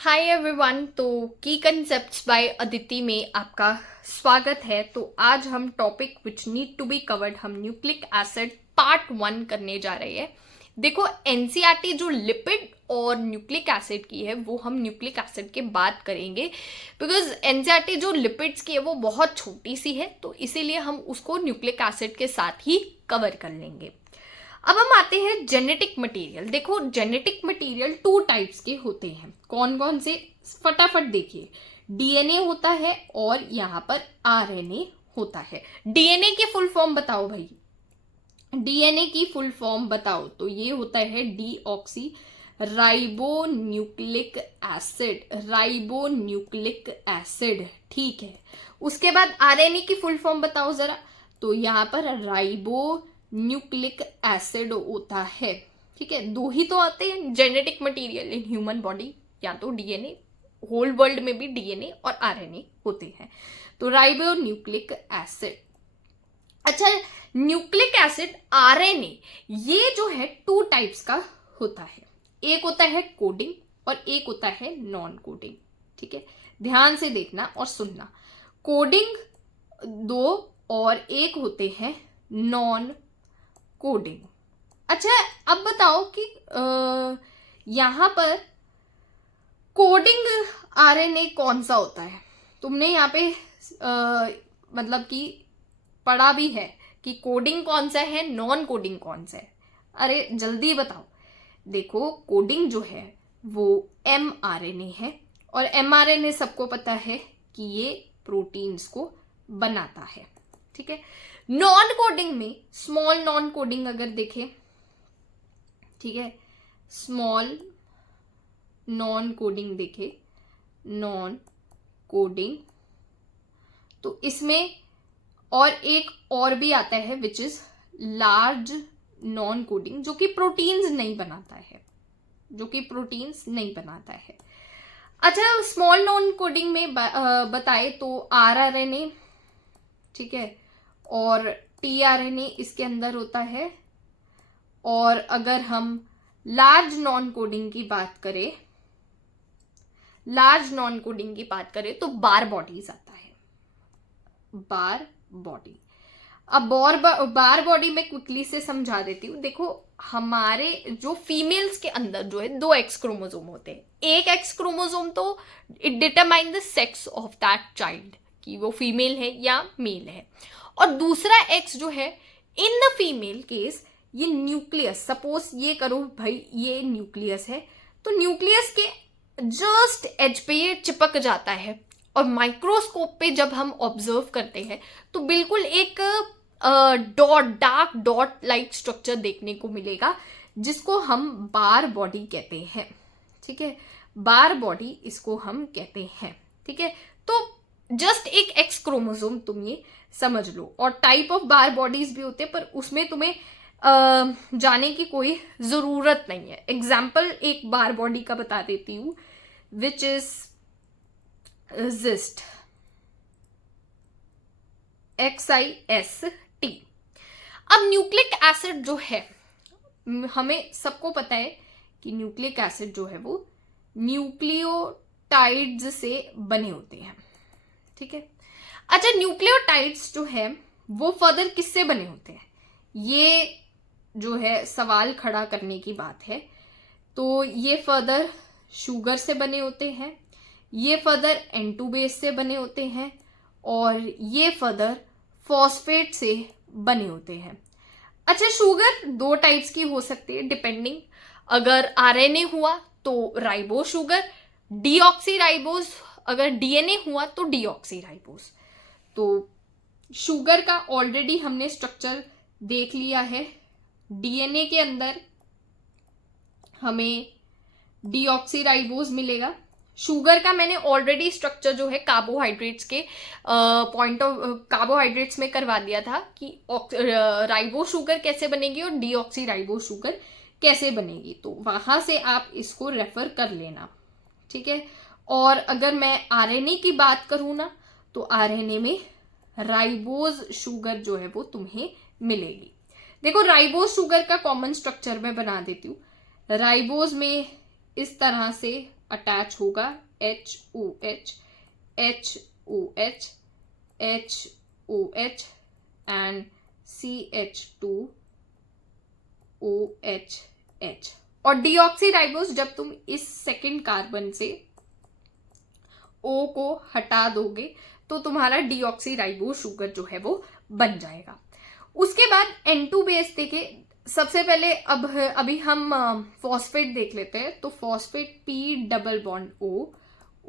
Hi everyone. तो की concepts bye Aditi में आपका स्वागत है। तो आज हम topic which need to be covered हम न्यूक्लिक एसिड पार्ट 1 करने जा रहे हैं। देखो, एनसीईआरटी जो लिपिड और न्यूक्लिक एसिड की है वो हम न्यूक्लिक एसिड के बाद करेंगे, बिकॉज एनसीईआरटी जो लिपिड्स की है वो बहुत छोटी सी है, तो इसीलिए हम उसको न्यूक्लिक एसिड के साथ ही कवर कर लेंगे। अब हम आते हैं जेनेटिक मटेरियल। देखो, जेनेटिक मटेरियल 2 टाइप्स के होते हैं। कौन कौन से, फटाफट देखिए। डीएनए होता है और यहाँ पर आरएनए होता है। डीएनए की फुल फॉर्म बताओ भाई, डीएनए की फुल फॉर्म बताओ। तो ये होता है deoxy ribonucleic acid, ribonucleic acid, ठीक है। उसके बाद आरएनए की फुल फॉर्म बताओ जरा। तो यहाँ पर राइबो न्यूक्लिक एसिड होता है, ठीक है। 2 ही तो आते हैं genetic material in human body, या तो डीएनए, होल वर्ल्ड में भी डीएनए और आरएनए होते हैं। तो राइबो न्यूक्लिक एसिड। अच्छा, न्यूक्लिक एसिड आरएनए ये जो है 2 टाइप्स का होता है। एक होता है कोडिंग और एक होता है नॉन कोडिंग, ठीक है। ध्यान से देखना और सुनना। कोडिंग 2 और एक होते हैं नॉन कोडिंग। अच्छा, अब बताओ कि यहां पर कोडिंग आरएनए कौन सा होता है। तुमने यहाँ पे मतलब कि पढ़ा भी है कि कोडिंग कौन सा है, नॉन कोडिंग कौन सा है। अरे जल्दी बताओ। देखो, कोडिंग जो है वो एमआरएनए है, और एमआरएनए सबको पता है कि ये प्रोटीन्स को बनाता है, ठीक है। नॉन कोडिंग में स्मॉल नॉन कोडिंग अगर देखें, ठीक है, स्मॉल नॉन कोडिंग देखे, नॉन कोडिंग, तो इसमें और एक और भी आता है which is large non coding, जो कि प्रोटीन्स नहीं बनाता है, जो कि प्रोटीन्स नहीं बनाता है। अच्छा, स्मॉल नॉन कोडिंग में बताए तो आरआरएनए, ठीक है, और टीआरएनए इसके अंदर होता है। और अगर हम लार्ज नॉन कोडिंग की बात करें, लार्ज नॉन कोडिंग की बात करें तो बार बॉडीज आता है, बार बॉडी। अब बार बॉडी में क्विकली से समझा देती हूँ। देखो, हमारे जो फीमेल्स के अंदर जो है 2 एक्स क्रोमोसोम होते हैं। एक एक्स क्रोमोसोम तो it determine the sex of that child, कि वो फीमेल है या मेल है। और दूसरा एक्स जो है, इन द फीमेल केस ये न्यूक्लियस, सपोज ये करो भाई ये न्यूक्लियस है, तो न्यूक्लियस के जस्ट एज पे ये चिपक जाता है। और माइक्रोस्कोप पे जब हम ऑब्जर्व करते हैं तो बिल्कुल एक dot, dark dot like structure देखने को मिलेगा, जिसको हम बार बॉडी कहते हैं, ठीक है। बार बॉडी इसको हम कहते हैं, ठीक है। तो जस्ट एक एक्स क्रोमोसोम तुम ये समझ लो। और टाइप ऑफ बार बॉडीज भी होते हैं, पर उसमें तुम्हें जाने की कोई जरूरत नहीं है। एग्जाम्पल एक बार बॉडी का बता देती हूं, विच इज जिस्ट, XIST। अब न्यूक्लिक एसिड जो है, हमें सबको पता है कि न्यूक्लिक एसिड जो है वो न्यूक्लियोटाइड्स से बने होते हैं, ठीक है। अच्छा, न्यूक्लियोटाइड्स जो है वो फर्दर किससे बने होते हैं, ये जो है सवाल खड़ा करने की बात है। तो ये फर्दर शुगर से बने होते हैं, ये फर्दर N2 बेस से बने होते हैं, और ये फर्दर फॉस्फेट से बने होते हैं। अच्छा, शुगर 2 टाइप्स की हो सकती है डिपेंडिंग। अगर आरएनए हुआ तो राइबो शुगर, डीऑक्सी राइबोज, अगर डीएनए हुआ तो डीऑक्सी राइबोज। तो शुगर का ऑलरेडी हमने स्ट्रक्चर देख लिया है। डीएनए के अंदर हमें डीऑक्सी राइबोज मिलेगा। शुगर का मैंने ऑलरेडी स्ट्रक्चर जो है कार्बोहाइड्रेट्स के पॉइंट ऑफ कार्बोहाइड्रेट्स में करवा दिया था कि राइबो शुगर कैसे बनेगी और डीऑक्सी राइबो शुगर कैसे बनेगी, तो वहां से आप इसको रेफर कर लेना, ठीक है। और अगर मैं आरएनए की बात करूं ना, तो आरएनए में राइबोज शुगर जो है वो तुम्हें मिलेगी। देखो, राइबोज शुगर का कॉमन स्ट्रक्चर मैं बना देती हूँ। राइबोज में इस तरह से अटैच होगा HOH, HOH, HOH and CH2OH। और डीऑक्सीराइबोस जब तुम इस सेकेंड कार्बन से O को हटा दोगे तो तुम्हारा डीऑक्सीराइबोस शुगर जो है वो बन जाएगा। उसके बाद N2 बेस देखे, सबसे पहले अभी हम फॉस्फेट देख लेते हैं। तो phosphate P double bond O,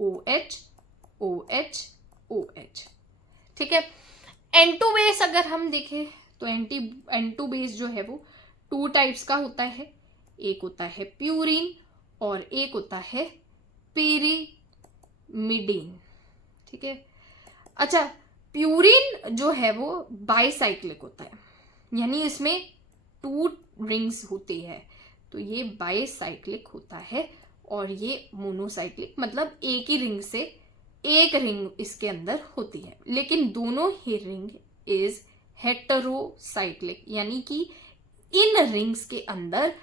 OH, OH, OH, ठीक है। N2 बेस अगर हम देखें तो N2 बेस जो है वो 2 टाइप्स का होता है। एक होता है प्यूरिन और एक होता है पिरिमिडीन, ठीक है। अच्छा, प्यूरिन जो है वो बाइसाइक्लिक होता है, यानी इसमें 2 रिंग्स होती है, तो ये बाइसाइक्लिक होता है। और ये मोनोसाइक्लिक, मतलब एक ही रिंग से एक रिंग इसके अंदर होती है, लेकिन दोनों ही रिंग इज हेटेरोसाइक्लिक, यानी कि इन रिंग्स के अंदर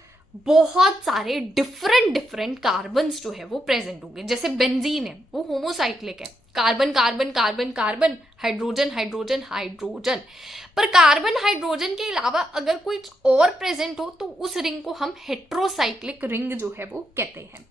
बहुत सारे डिफरेंट कार्बन्स जो है वो प्रेजेंट होंगे। जैसे बेंजीन है वो होमोसाइक्लिक है, carbon carbon carbon carbon, hydrogen hydrogen hydrogen. पर कार्बन हाइड्रोजन के अलावा अगर कोई और प्रेजेंट हो तो उस रिंग को हम हेटेरोसाइक्लिक रिंग जो है वो कहते हैं।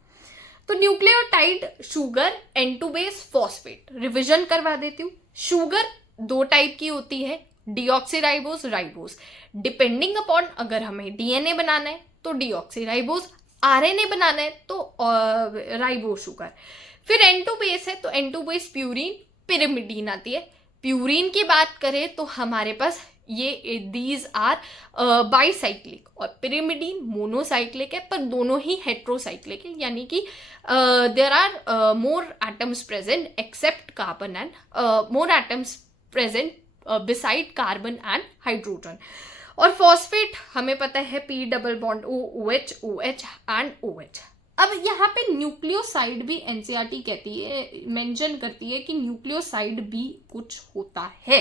तो nucleotide sugar, N2 base, phosphate. Revision करवा देती हूँ। शुगर 2 टाइप की होती है, डीऑक्सीराइबोस, राइबोस। डिपेंडिंग अपॉन अगर हमें डीएनए बनाना है तो डीऑक्सीराइबोस, आरएनए बनाना है तो राइबोस शुगर। फिर N2 बेस है तो N2 बेस प्यूरिन, पिरिमिडीन आती है। प्यूरिन की बात करें तो हमारे पास ये दीज आर बाइसाइक्लिक, और पिरिमिडीन मोनोसाइक्लिक है, पर दोनों ही हेटेरोसाइक्लिक है, यानी कि there are more atoms present except carbon and more atoms present beside carbon and hydrogen. और फॉस्फेट हमें पता है P double bond O, OH, OH and OH। अब यहाँ पे न्यूक्लियोसाइड भी NCERT कहती है, मेंशन करती है कि न्यूक्लियोसाइड भी कुछ होता है।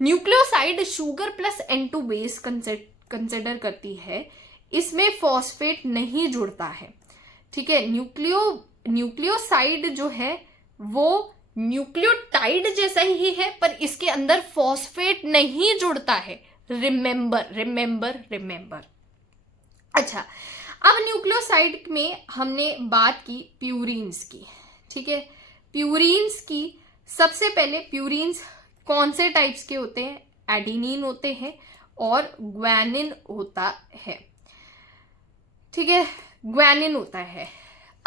Nucleoside sugar plus N2 base consider करती है, इसमें फॉस्फेट नहीं जुड़ता है, ठीक है। न्यूक्लियोसाइड जो है वो न्यूक्लियोटाइड जैसा ही है, पर इसके अंदर फॉस्फेट नहीं जुड़ता है। Remember remember remember. अच्छा, अब न्यूक्लियोसाइड में हमने बात की प्यूरिन्स की, ठीक है। प्यूरिन्स की सबसे पहले, प्यूरिन्स कौन से टाइप्स के होते हैं? एडिनिन होते हैं और ग्वानिन होता है, ठीक है, ग्वानिन होता है।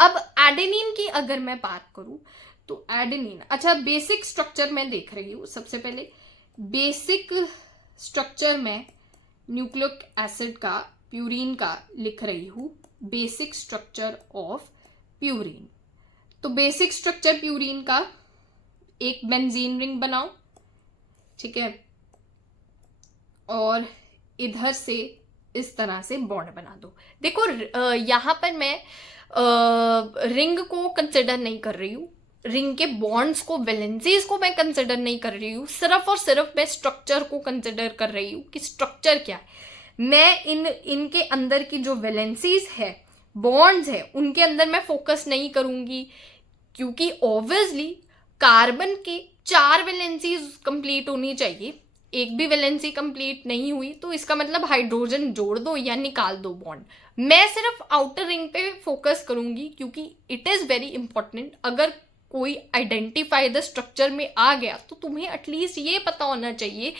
अब एडेनिन की अगर मैं बात करूं तो एडेनिन, अच्छा बेसिक स्ट्रक्चर मैं देख रही हूं। सबसे पहले बेसिक स्ट्रक्चर में न्यूक्लिक एसिड का, प्यूरिन का लिख रही हूं, बेसिक स्ट्रक्चर ऑफ प्यूरिन। तो बेसिक स्ट्रक्चर प्यूरिन का, एक बेंजीन रिंग बनाओ, ठीक है, और इधर से इस तरह से बॉन्ड बना दो। देखो यहां पर मैं रिंग को कंसिडर नहीं कर रही हूँ, रिंग के बॉन्ड्स को, वैलेंसीज को मैं कंसिडर नहीं कर रही हूँ, सिर्फ और सिर्फ मैं स्ट्रक्चर को कंसिडर कर रही हूँ कि स्ट्रक्चर क्या है। मैं इनके अंदर की जो वैलेंसीज है, बॉन्ड्स है, उनके अंदर मैं फोकस नहीं करूंगी, क्योंकि ऑब्वियसली कार्बन के 4 वैलेंसीज कंप्लीट होनी चाहिए। एक भी वैलेंसी कंप्लीट नहीं हुई तो इसका मतलब हाइड्रोजन जोड़ दो या निकाल दो बॉन्ड। मैं सिर्फ आउटर रिंग पे फोकस करूंगी, क्योंकि इट इज वेरी इंपॉर्टेंट। अगर कोई आइडेंटिफाई द स्ट्रक्चर में आ गया तो तुम्हें एटलीस्ट ये पता होना चाहिए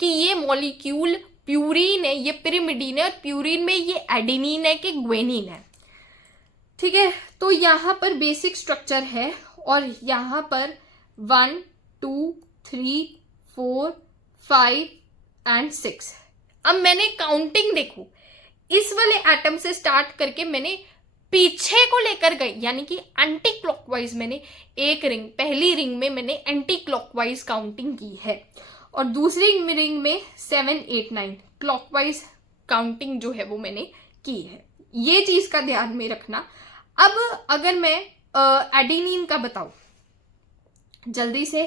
कि ये मॉलिक्यूल प्यूरिन है, ये पिरिमिडीन है, और प्यूरिन में ये एडेनिन है कि ग्वेनिन है, ठीक है। तो यहाँ पर बेसिक स्ट्रक्चर है, और यहाँ पर 1 2 3 4 5 एंड 6। अब मैंने काउंटिंग देखो, इस वाले एटम से स्टार्ट करके मैंने पीछे को लेकर गई, यानी कि एंटी क्लॉकवाइज मैंने एक रिंग, पहली रिंग में मैंने एंटी क्लॉकवाइज काउंटिंग की है, और दूसरी रिंग में 7 8 9 क्लॉकवाइज काउंटिंग जो है वो मैंने की है। ये चीज का ध्यान में रखना। अब अगर मैं एडेनिन का बताऊं, जल्दी से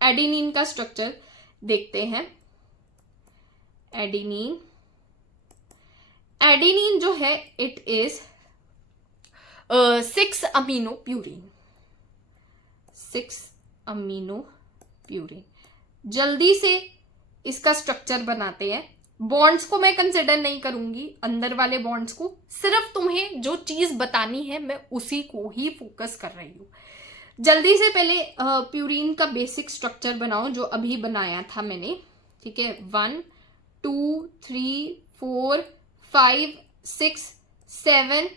एडेनिन का स्ट्रक्चर देखते हैं। एडेनिन जो है it is 6 amino purine, 6 amino purine. जल्दी से इसका स्ट्रक्चर बनाते हैं। बॉन्ड्स को मैं कंसिडर नहीं करूंगी, अंदर वाले बॉन्ड्स को, सिर्फ तुम्हें जो चीज बतानी है मैं उसी को ही फोकस कर रही हूं। जल्दी से पहले प्यूरिन का बेसिक स्ट्रक्चर बनाओ जो अभी बनाया था मैंने, ठीक है। 1 2 3 4 5 6 7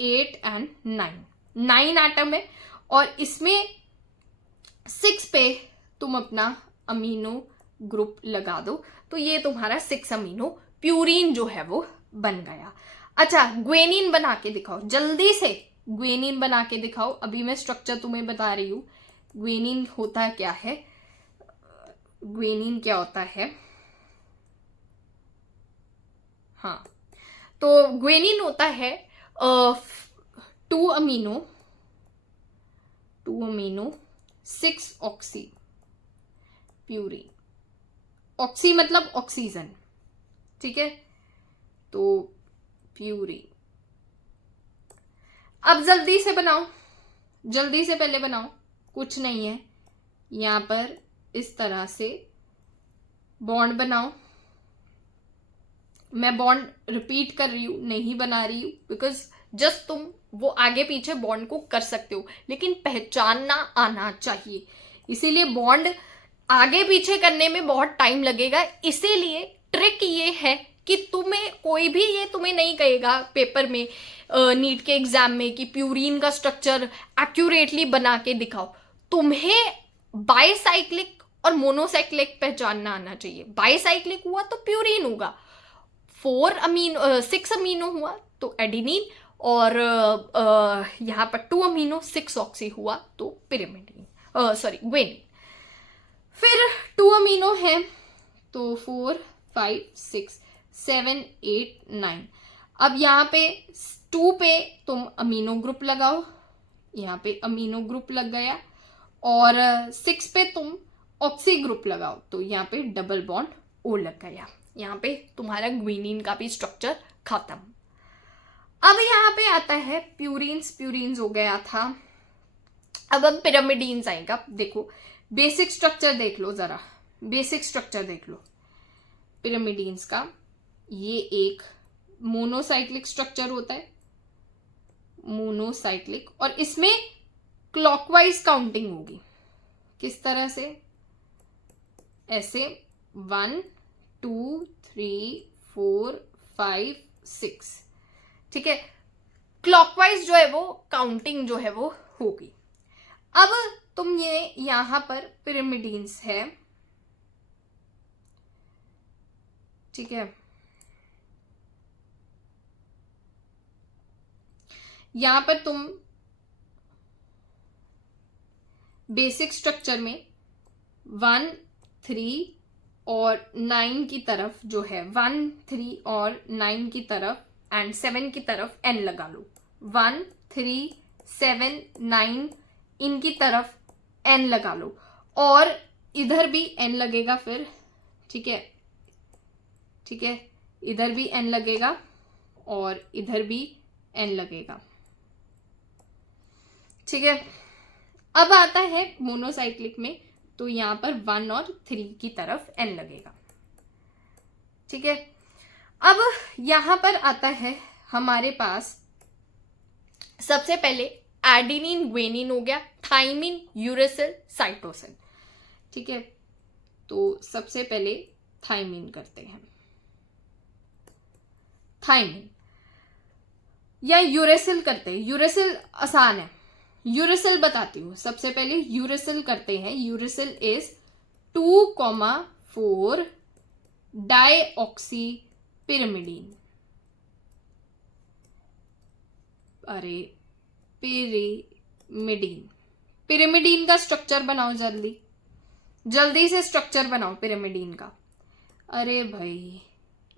8 एंड 9 एटम है, और इसमें 6 पे तुम अपना अमीनो ग्रुप लगा दो, तो ये तुम्हारा 6 अमीनो प्यूरिन जो है वो बन गया। अच्छा, ग्वेनिन बना के दिखाओ, जल्दी से ग्वेनिन बना के दिखाओ। अभी मैं स्ट्रक्चर तुम्हें बता रही हूं। ग्वेनिन होता क्या है, ग्वेनिन क्या होता है, हाँ, तो ग्वेनिन होता है 2 अमीनो 6 ऑक्सी प्यूरिन। ऑक्सी मतलब ऑक्सीजन, ठीक है, तो प्यूरिन। अब जल्दी से बनाओ, जल्दी से पहले बनाओ, कुछ नहीं है, यहां पर इस तरह से बॉन्ड बनाओ। मैं बॉन्ड रिपीट कर रही हूं, नहीं बना रही हूं, बिकॉज जस्ट तुम वो आगे पीछे बॉन्ड को कर सकते हो, लेकिन पहचानना आना चाहिए। इसीलिए बॉन्ड आगे पीछे करने में बहुत टाइम लगेगा। इसीलिए ट्रिक ये है कि तुम्हें कोई भी ये तुम्हें नहीं कहेगा पेपर में, नीट के एग्जाम में, कि प्यूरिन का स्ट्रक्चर एक्यूरेटली बना के दिखाओ। तुम्हें बाइसाइक्लिक और मोनोसाइक्लिक पहचानना आना चाहिए। बाइसाइक्लिक हुआ तो प्यूरिन होगा, 6 अमीनो हुआ तो एडिनिन, और यहाँ पर 2 अमीनो 6 ऑक्सी हुआ तो पिरिमिडीन, ग्वेनिन। फिर 2 अमीनो है तो 4 5 6 7 8 9। अब यहाँ पे 2 पे तुम अमीनो ग्रुप लगाओ, यहाँ पे अमीनो ग्रुप लग गया, और 6 पे तुम ऑक्सी ग्रुप लगाओ, तो यहाँ पे डबल बॉन्ड ओ लग गया। यहाँ पे तुम्हारा ग्वेनिन का भी स्ट्रक्चर खत्म। अब यहाँ पे आता है प्यूरिन्स हो गया था। अब हम पिरामिडीन्स आएगा। देखो बेसिक स्ट्रक्चर देख लो, जरा बेसिक स्ट्रक्चर देख लो पिरामिडीन्स का। ये एक मोनोसाइक्लिक स्ट्रक्चर होता है, मोनोसाइक्लिक, और इसमें क्लॉकवाइज काउंटिंग होगी। किस तरह से, ऐसे 1 2 3 4 5 6, ठीक है, क्लॉकवाइज जो है वो काउंटिंग जो है वो होगी। अब तुम ये यहां पर पिरामिडीन्स है, ठीक है, यहां पर तुम बेसिक स्ट्रक्चर में 1 3 और 9 की तरफ जो है, 1 3 और 9 की तरफ एंड 7 की तरफ n लगा लो। 1 3 7 9 इनकी तरफ n लगा लो, और इधर भी n लगेगा फिर, ठीक है, ठीक है, इधर भी n लगेगा और इधर भी n लगेगा, ठीक है। अब आता है मोनोसाइक्लिक में, तो यहां पर 1 और 3 की तरफ n लगेगा, ठीक है। अब यहां पर आता है हमारे पास सबसे पहले एडेनिन ग्वेनिन हो गया, थाइमिन यूरेसिल साइटोसिन, ठीक है। तो सबसे पहले थाइमिन करते हैं, थाइमिन या यूरेसिल करते हैं। यूरेसिल आसान है, यूरेसिल बताती हूं। सबसे पहले यूरेसिल करते हैं। यूरेसिल इज 2,4 डाईऑक्सी पिरिमिडीन, अरे पिरिमिडीन। पिरिमिडीन का स्ट्रक्चर बनाओ, जल्दी जल्दी से स्ट्रक्चर बनाओ पिरिमिडीन का। अरे भाई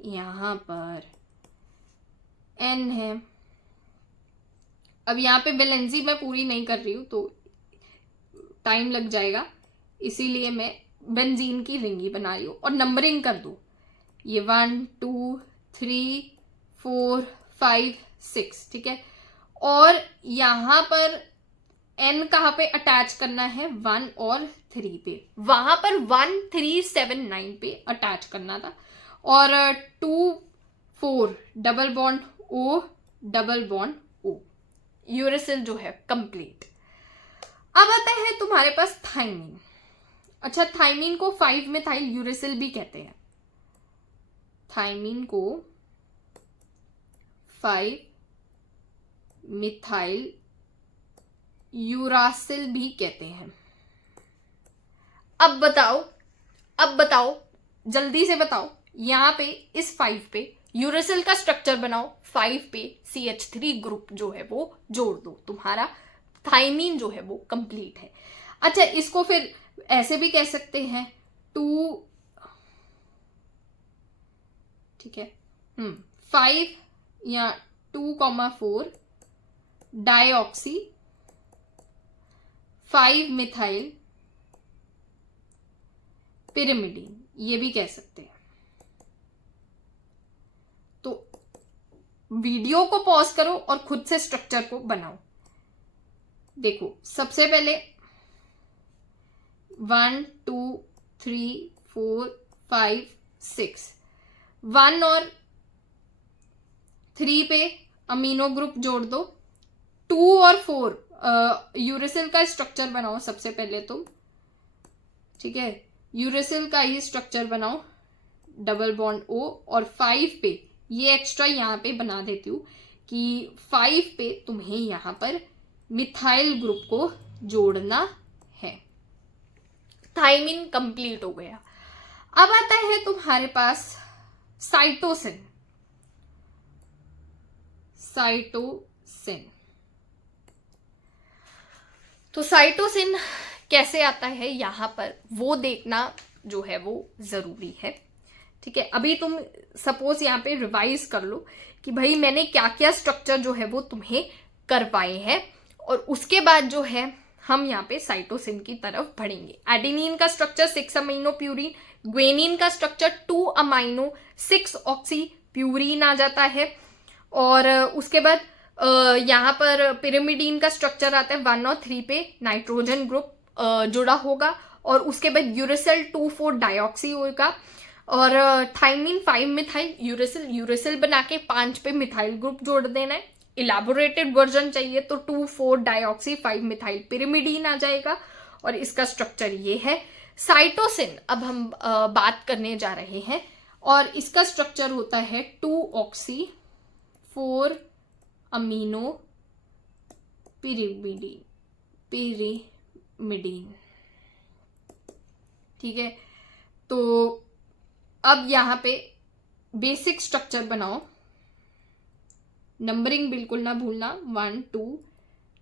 यहां पर n है। अब यहाँ पे वैलेंसी मैं पूरी नहीं कर रही हूं तो टाइम लग जाएगा, इसीलिए मैं बेंजीन की रिंग ही बना रही हूं, और नंबरिंग कर दो। ये 1 2 3 4 5 6, ठीक है। और यहाँ पर n कहाँ पे अटैच करना है, 1 और 3 पे, वहां पर 1 3 7 9 पे अटैच करना था। और 2 4 double bond O double bond O, uracil जो है कंप्लीट। अब आता है तुम्हारे पास थाइमीन। अच्छा, थाइमीन को 5 मिथाइल यूरेसिल भी कहते हैं। थाइमीन को 5 मिथाइल यूरासिल भी कहते हैं। अब बताओ जल्दी से बताओ, यहां पे इस 5 पे यूरेसिल का स्ट्रक्चर बनाओ, 5 पे CH3 ग्रुप जो है वो जोड़ दो, तुम्हारा थाइमीन जो है वो कंप्लीट है। अच्छा, इसको फिर ऐसे भी कह सकते हैं 2, ठीक है, 5 या 2,4 डाइऑक्सी 5 मिथाइल पिरिमिडीन, ये भी कह सकते हैं। तो वीडियो को पॉज करो और खुद से स्ट्रक्चर को बनाओ। देखो, सबसे पहले 1 2 3 4 5 6, 1 और 3 पे अमीनो ग्रुप जोड़ दो। 2 और 4 यूरेसिल का स्ट्रक्चर बनाओ सबसे पहले तुम, ठीक है, यूरेसिल का ही स्ट्रक्चर बनाओ, डबल बॉन्ड O। और 5 पे ये एक्स्ट्रा यहाँ पे बना देती हूँ कि 5 पे तुम्हें यहाँ पर मिथाइल ग्रुप को जोड़ना है। थाइमीन कंप्लीट हो गया। अब आता है तुम्हारे पास साइटोसिन। तो साइटोसिन कैसे आता है यहां पर वो देखना जो है वो जरूरी है, ठीक है। अभी तुम सपोज यहाँ पे रिवाइज कर लो कि भाई मैंने क्या क्या स्ट्रक्चर जो है वो तुम्हें करवाए हैं, और उसके बाद जो है हम यहाँ पे साइटोसिन की तरफ बढ़ेंगे। एडेनिन का स्ट्रक्चर 6 अमीनो प्यूरिन, ग्वेनिन का स्ट्रक्चर 2 अमाइनो 6 ऑक्सी प्यूरिन आ जाता है। और उसके बाद यहाँ पर पिरिमिडीन का स्ट्रक्चर आता है 1 और 3 पे नाइट्रोजन ग्रुप जुड़ा होगा, और उसके बाद यूरेसिल 2,4 डाइऑक्सी होगा। और थाइमीन 5 मिथाइल यूरेसिल बना के 5 पे मिथाइल ग्रुप जोड़ देना है। इलाबोरेटेड वर्जन चाहिए तो 2,4 डाइऑक्सी 5 मिथाइल पिरिमिडीन आ जाएगा, और इसका स्ट्रक्चर ये है। साइटोसिन अब हम बात करने जा रहे हैं, और इसका स्ट्रक्चर होता है 2 ऑक्सी 4 अमीनो पिरिमिडीन, ठीक है। तो अब यहां पे बेसिक स्ट्रक्चर बनाओ, नंबरिंग बिल्कुल ना भूलना, 1 2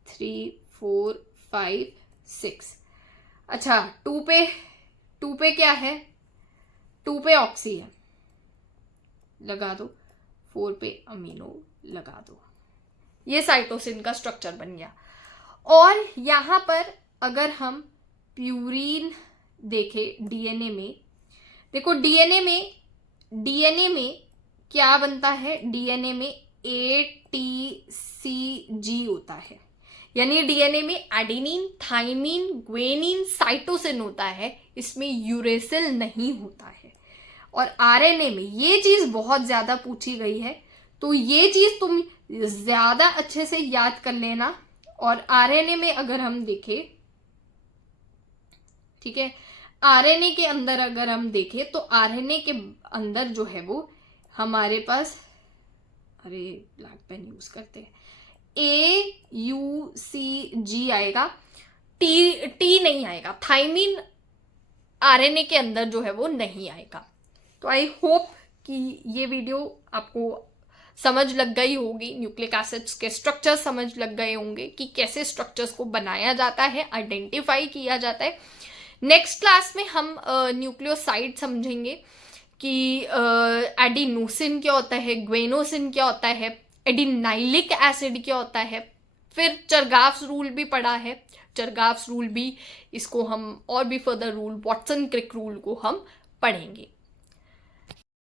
3 4 5 6। अच्छा, 2 पे क्या है, 2 पे ऑक्सी है, लगा दो, 4 पे अमीनो लगा दो। ये साइटोसिन का स्ट्रक्चर बन गया। और यहां पर अगर हम प्यूरिन देखें डीएनए में, देखो डीएनए में क्या बनता है, डीएनए में ATCG होता है, यानी डीएनए में एडेनिन, थाइमीन, ग्वेनिन, साइटोसिन होता है, इसमें यूरेसिल नहीं होता है। और आरएनए में ये चीज बहुत ज्यादा पूछी गई है, तो ये चीज तुम ज्यादा अच्छे से याद कर लेना। और आरएनए में अगर हम देखें, ठीक है, आरएनए के अंदर अगर हम देखें तो आरएनए के अंदर जो है वो हमारे पास, अरे ब्लैक पेन यूज करते हैं, AUCG आएगा, टी नहीं आएगा। थाइमीन आरएनए के अंदर जो है वो नहीं आएगा। तो आई होप कि ये वीडियो आपको समझ लग गई होगी, न्यूक्लिक एसिड्स के स्ट्रक्चर समझ लग गए होंगे कि कैसे स्ट्रक्चर्स को बनाया जाता है, आइडेंटिफाई किया जाता है। नेक्स्ट क्लास में हम न्यूक्लियोसाइड समझेंगे कि एडिनोसिन क्या होता है, ग्वेनोसिन क्या होता है, एडिनाइलिक एसिड क्या होता है। फिर चरगाव्स रूल भी पढ़ा है, चरगाव्स रूल भी, इसको हम और भी further rule, Watson Crick rule को हम पढ़ेंगे।